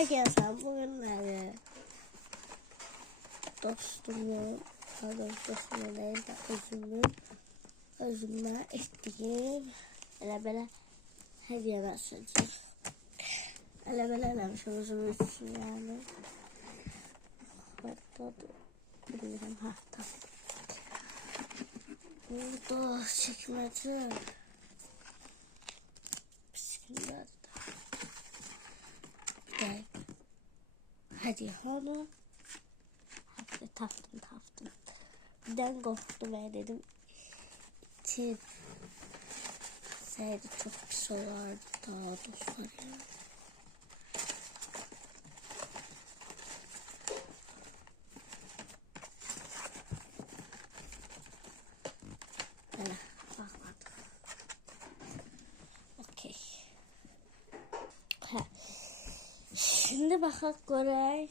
Arkadaşlar bugünleri dostumun, doğrusu dostumun değil de özümün, özümden ettiğim elə belə hediyeler seçeceğim. Elə belə eləmişim özüm üçün yani. Hatta bilmirəm, ha tamam. Burada çekmece. Hadi onu. Hadi taftım taftım. Birden korktum ben dedim. İçin. Seydi çok pis olardı daha dostlar ya. Böyle bakmadım. Okey. Ha. Şimdi bakak görək.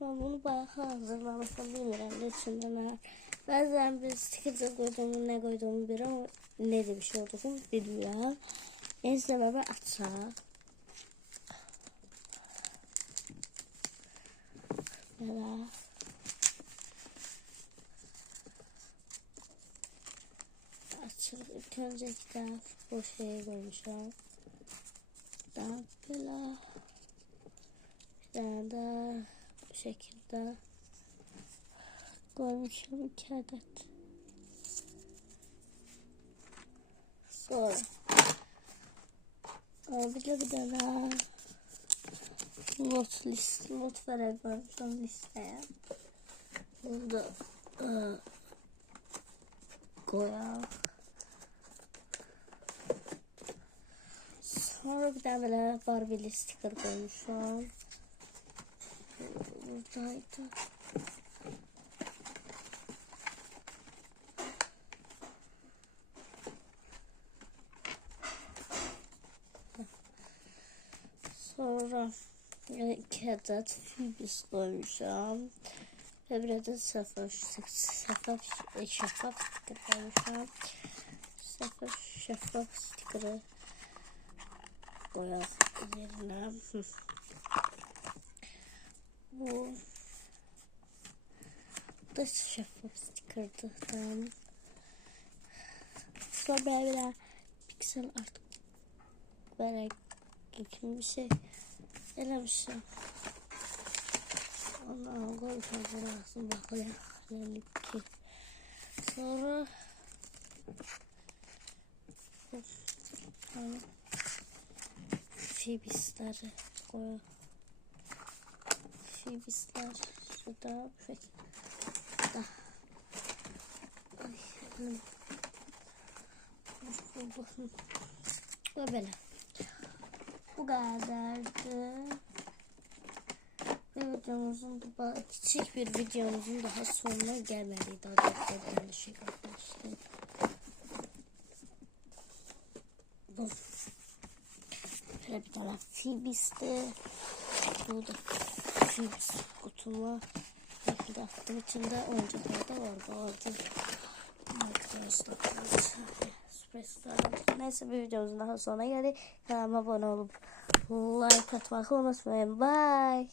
Ben bunu bayağı hazırlamışım bilmirəm ne içinden var. Bazen bir sticker koyduğumu ne koyduğumu bir ama ne de bir şey olduğunu bilmiyorum. Neyse baba açaq. Belə. Açıq ilk önce kitap bu şeyi koymuşam. Daha belə. Daha bu şekilde koymuşum iki adet. Sonra bir bir tane not list not koymuşum listeye. Burada e, koyalım. Sonra bir tane böyle Barbie'li sticker koymuşum. Buradaydı. Sonra iki adet Phibis koymuşum. Ve bir adet şeffaf, şeffaf, şeffaf sticker koymuşum. Şeffaf, şeffaf sticker'ı koyalım üzerine. Hı. Bu da şeffaf sticker'dı. Sonra böyle piksel artık böyle gibi bir şey elemişim. Allah'ım koy burası bakalım. Yani ki. Sonra yani Fibisleri koy. Fibisler şurada elim. Ve böyle. Bu kadardı. Bir videomuzun da küçük bir videomuzun daha sonuna gelmedi. Daha da yanlışlık arkadaşlar. Bu. Şöyle bir tane Phoebis'ti. Bu da Phoebis kutumu. Belki de attım içinde oyuncaklar da var. Vardı. Arkadaşlar. Süperstar. Neyse bir videomuzun daha sonuna geldik. Kanalıma abone olup like atmayı unutmayın. Bye.